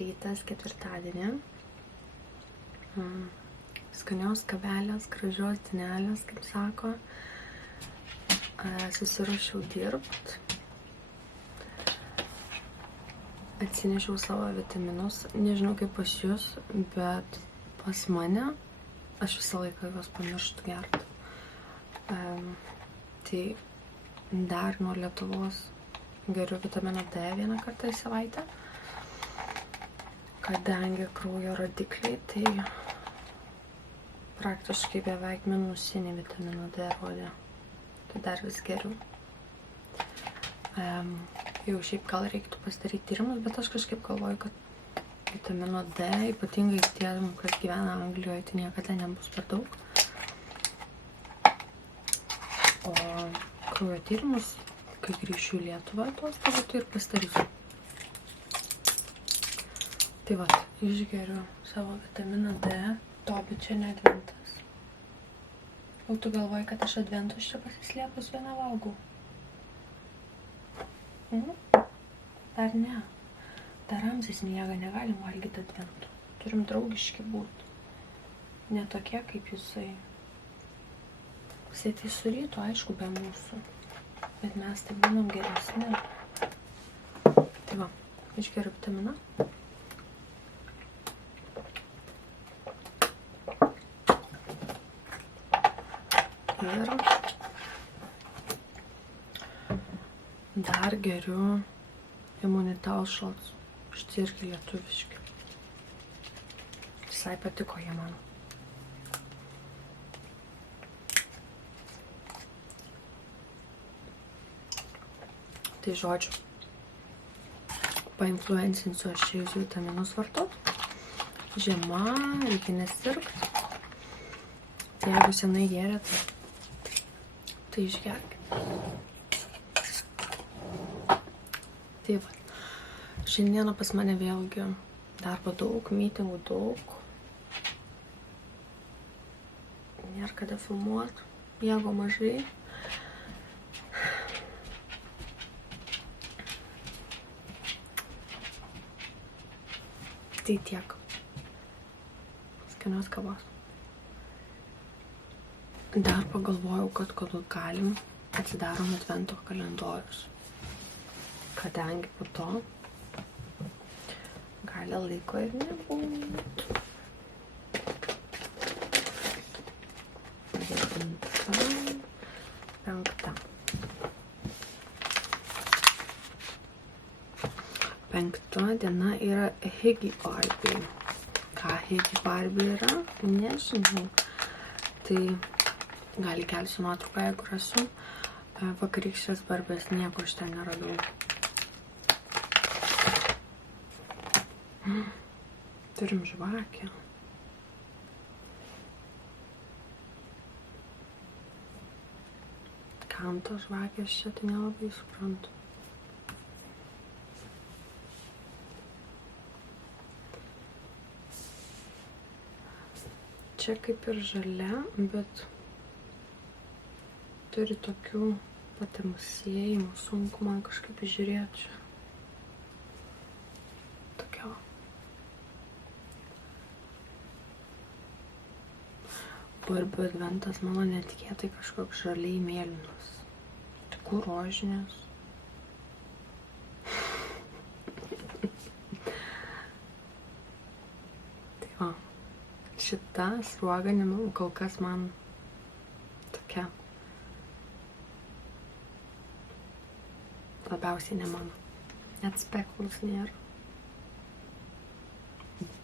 rytas, ketvirtadienį. Skanios kavelės, gražios dienelės, kaip sako. Susiruošiau dirbt. Atsinešiau savo vitaminus. Nežinau kaip pas jūs, bet pas mane aš visą laiką juos pamirštu gerti. Tai dar nuo Lietuvos geriu vitaminą D vieną kartą į savaitę, kadangi kraujo rodikliai tai praktiškai beveik minusinį vitamino D rodė. Tai dar vis geriau. Jau šiaip gal reiktų pasidaryti tyrimus, bet aš kažkaip galvoju, kad vitamino D, ypatingai tiem, kas gyvena Anglijoje, tai niekada nebus per daug. O kraujo tyrimus, kai grįšiu į Lietuvą, atostogų, tai ir pasidarysiu. Tai vat, išgeriu savo vitaminą D, to, bet čia ne adventas. O tu galvoji, kad aš adventus čia pasislėpus vieną valgau? Dar ne. Dar Ramzis miega, negalim valgyti adventų. Turim draugiški būti. Ne tokie kaip jisai. Jisai tai su rytu, aišku, be mūsų. Bet mes tai būnam geresni. Tai va, išgeriu vitaminą. Ir dar geriu Immunital shots. Šitie irgi lietuviški. Visai patiko jie man. Tai žodžiu, painfluencinsiu aš šiais vitaminus vartot. Žiema, reikia nesirgt. Tai jeigu senai gėrėt, tai išgerkit. Tai va, šiandieną pas mane vėlgi darbo daug, mytingų daug. Nėra kada filmuot, miego mažai. Tai tiek. Skanios kavos. Dar pagalvojau, kad kodėl galim atsidarom advento kalendorius. Kadangi po to gali laiko ir nebūt. 5 diena yra Higi Barbie. Ką Higi Barbie yra? Nežinau. Tai gali kelsiu nuotrauką, jeigu rasiu. Vakarykštės Barbės nieko iš ten neradau. Turim žvakę. Kam tos žvakės čia, tai nelabai suprantu. Čia kaip ir žalia, bet turi tokių patamsėjimų, sunku man kažkaip žiūrėti čia. Tokio. Barbių adventas mano netikėtai kažkoks žaliai mėlynas. Tikų rožinės. Tai va. Šita sruoga kol kas man tokia labiausiai ne mano. Net spekulus nėra.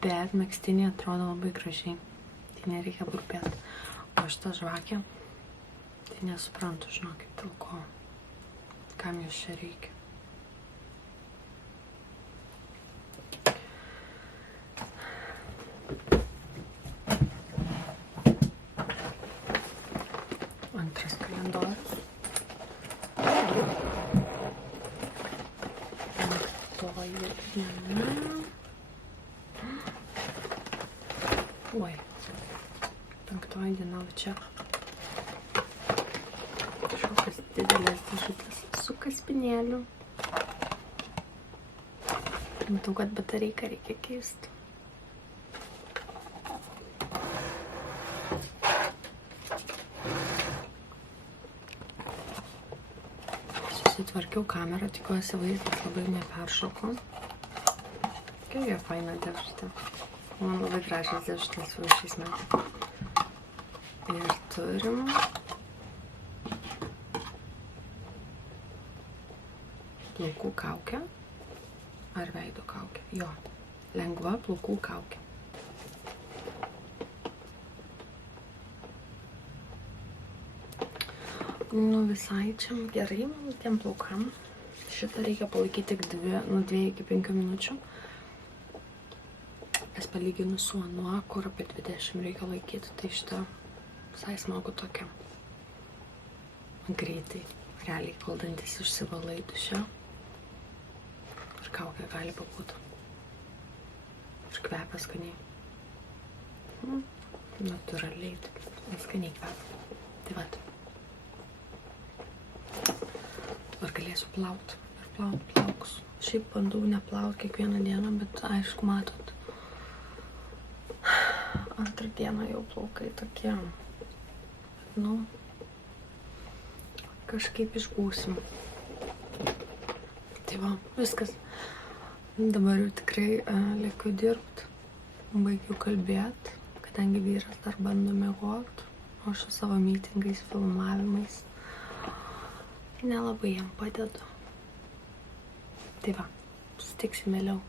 Bet megztinė atrodo labai gražiai. Tai nereikia burpėti. O šitą žvakę, tai nesuprantu, žinokit, dėl ko. Kam jūs čia reikia. Antras kalendorius. 5 diena. Oi. 5 diena va čia. Kažkokios didelės dėžutės su kaspinėliu. Matau, kad batareiką reikia keisti. Susitvarkiau kamerą, tikiuosi vaizdas labai neperšoko. Kokia faina dėžutė. Man labai gražios dėžutės jau šiais metais. Ir turim plaukų kaukę. Ar veido kaukę? Jo, lengva plaukų kaukė. Nu visai čia gerai tiem plaukam. Šitą reikia palaikyti tik nuo 2 iki 5 minučių. Nes palyginus su anuo, kur apie 20 reikia laikyti, tai šitą visai smagu tokia. Greitai, realiai kaldantis išsivalai duše. Ir kaukė gali pabūti. Ir kvepia skaniai. Natūraliai, skaniai kvepia. Tai vat. Ar galėsiu plauti. Ir plauks. Šiaip bandau neplauti kiekvieną dieną, bet aišku, matot. Antrą dieną jau plaukai tokie. Nu, kažkaip išbūsim. Tai va, viskas. Dabar jau tikrai lieku dirbti. Baigiu kalbėti, kadangi vyras dar bando miegoti. O aš su savo mytingais, filmavimais nelabai jam padedu. Tai va, susitiksim vėliau.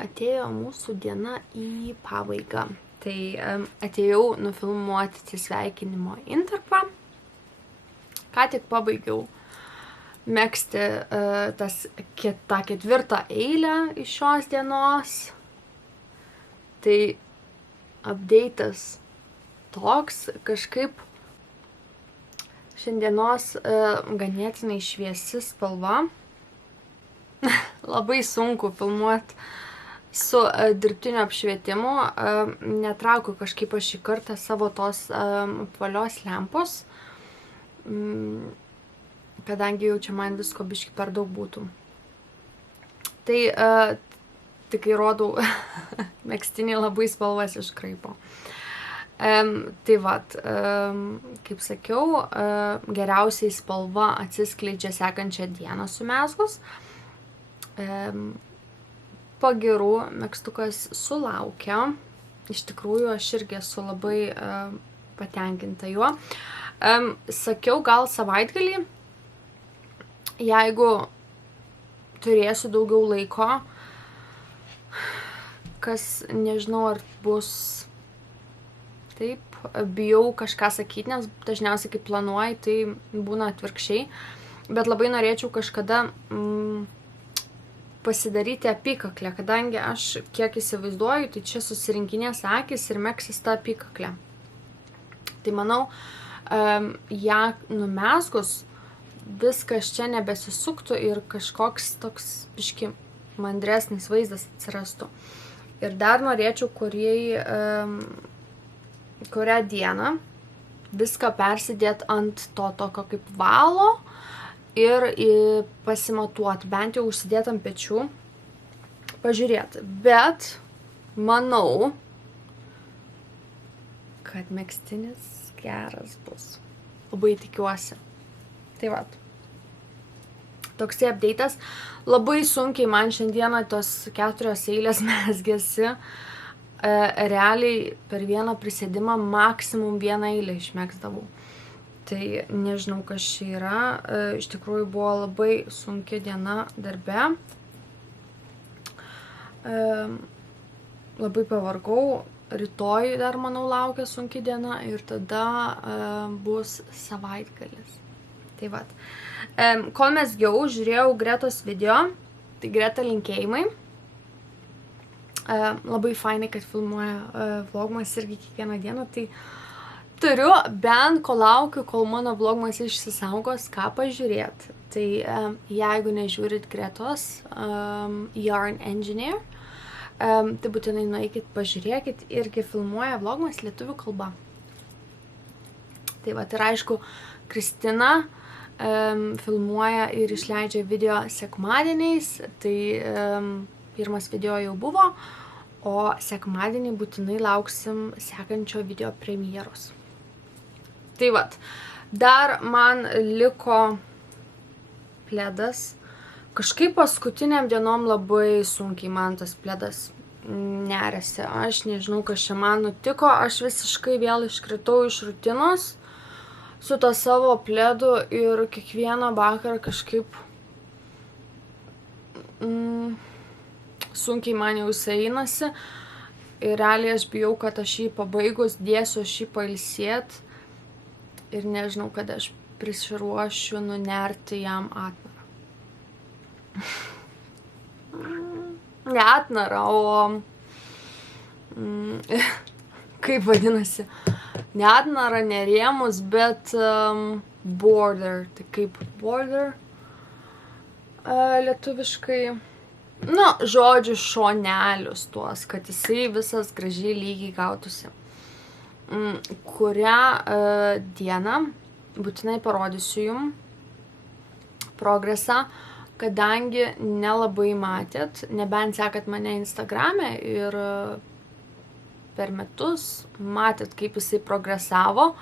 atėjo mūsų diena į pabaigą. Tai atėjau nufilmuoti atsisveikinimo intarpą. Ką tik pabaigiau megzti tą 4. eilę iš šios dienos. Tai update'as toks, kažkaip šiandienos ganėtinai šviesi spalva. Labai sunku filmuoti su dirbtiniu apšvietimu. Netraukiu kažkaip aš šį kartą savo tos apvalios lempos, kadangi jau čia man visko biški per daug būtų. Tai tik įrodau, megztiniai labai spalvas iškraipo. Tai vat, kaip sakiau, geriausiai spalva atsiskleidžia sekančią dieną sumezgus. Pagirų megztukas sulaukia. Iš tikrųjų, aš irgi esu labai patenkinta juo. Sakiau, gal savaitgalį, jeigu turėsiu daugiau laiko, kas nežinau, ar bus taip, bijau kažką sakyti, nes dažniausiai, kai planuoju, tai būna atvirkščiai. Bet labai norėčiau kažkada pasidaryti apykaklę, kadangi aš kiek įsivaizduoju, tai čia susirinkinės akis ir megsis tą apykaklę. Tai manau, ją numezgus, viskas čia nebesisuktų ir kažkoks toks biški mandresnis vaizdas atsirastų. Ir dar norėčiau kurią dieną viską persidėti ant to tokio kaip valo ir pasimatuoti, bent jau užsidėti ant pečių, pažiūrėti. Bet manau, kad megztinis geras bus. Labai tikiuosi. Tai vat. Toksai update'as. Labai sunkiai man šiandieną tos 4 eilės mezgėsi. Realiai per vieną prisėdimą maksimum 1 eilę išmegzdavau. Tai nežinau, kas čia yra. Iš tikrųjų buvo labai sunki diena darbe. Labai pavargau. Rytoj dar, manau, laukia sunki diena ir tada bus savaitgalis. Tai vat. Kol mezgiau, žiūrėjau Gretos video. Tai Greta linkėjimai. Labai fainai, kad filmuoja vlogmas irgi kiekvieną dieną, tai turiu bent kol laukiu, kol mano vlogmas išsisaugos, ką pažiūrėti. Tai jeigu nežiūrit Gretos Yarn Engineer, tai būtinai nueikit, pažiūrėkit, irgi filmuoja vlogmas lietuvių kalba. Tai va, ir aišku, Kristina filmuoja ir išleidžia video sekmadieniais, tai pirmas video jau buvo, o sekmadienį būtinai lauksim sekančio video premjeros. Tai vat, dar man liko pledas. Kažkaip paskutiniam dienom labai sunkiai man tas pledas nerėsi. Aš nežinau, kas čia man nutiko. Aš visiškai vėl iškritau iš rutinos su to savo pledu ir kiekvieną vakarą kažkaip sunkiai man jau jisai einasi. Ir realiai aš bijau, kad aš jį pabaigus dėsiu aš jį pailsėt. Ir nežinau, kad aš prisiruošiu nunerti jam atnarą. Ne atnarą, o... kaip vadinasi? Ne atnarą, ne rėmus, bet border. Tai kaip border lietuviškai... Nu, žodžiu, šonelius tuos, kad jisai visas gražiai lygiai gautųsi. Kurią dieną būtinai parodysiu jum progresą, kadangi nelabai matėt, nebent sekat mane Instagrame ir per metus matėt, kaip jisai progresavo.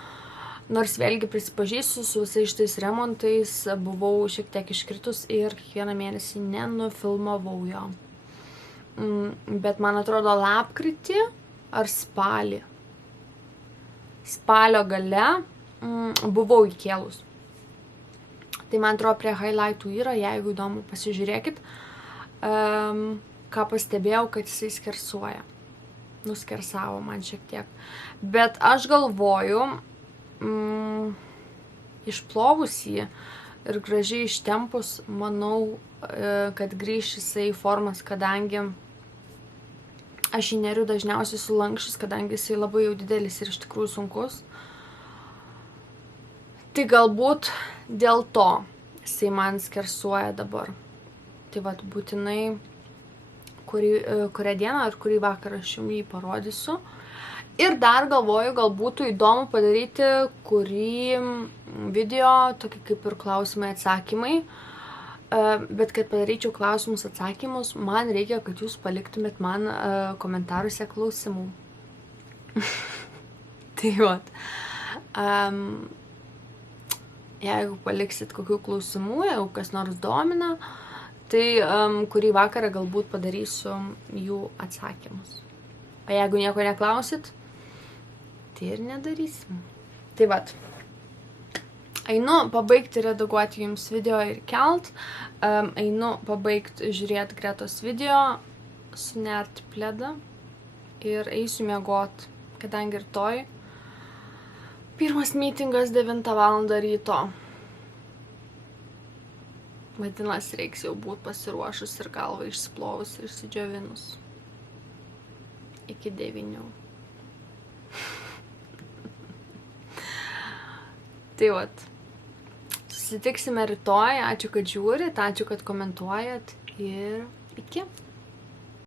Nors vėlgi prisipažįsiu, su visais šitais remontais buvau šiek tiek iškritus ir kiekvieną mėnesį nenufilmavau jo. Bet man atrodo lapkritį ar spalį. Spalio gale buvau įkėlus. Tai man atrodo prie highlightų yra, jeigu įdomu, pasižiūrėkit. ką pastebėjau, kad jisai skersuoja. Nuskersavo man šiek tiek. Bet aš galvoju, išplovus jį ir gražiai ištempus, manau, kad grįš jisai į formas, kadangi aš jį neriu dažniausiai sulankščius, kadangi jisai labai jau didelis ir iš tikrųjų sunkus. Tai galbūt dėl to jisai man skersuoja dabar. Tai vat būtinai kurią dieną ar kurį vakarą aš jums jį parodysiu. Ir dar galvoju, gal būtų įdomu padaryti kurį video, tokį kaip ir klausimai atsakymai. Bet kad padaryčiau klausimus atsakymus, man reikia, kad jūs paliktumėt man komentaruose klausimų. Tai vat. Jeigu paliksit kokių klausimų, jeigu kas nors domina, tai kurį vakarą galbūt padarysiu jų atsakymus. O jeigu nieko neklausit, tai ir nedarysim. Tai vat. Einu pabaigti redaguoti jums video ir kelt. Einu pabaigti žiūrėti Gretos video, sunerti pledą ir eisiu miegot, kadangi rytoj pirmas meetingas 9 val. Ryto. Vadinasi, reiks jau būti pasiruošus ir galvą išsiplovus ir išsidžiovinus. Iki 9. Tai vat. Susitiksime rytoj. Ačiū, kad žiūrit, ačiū, kad komentuojat ir iki.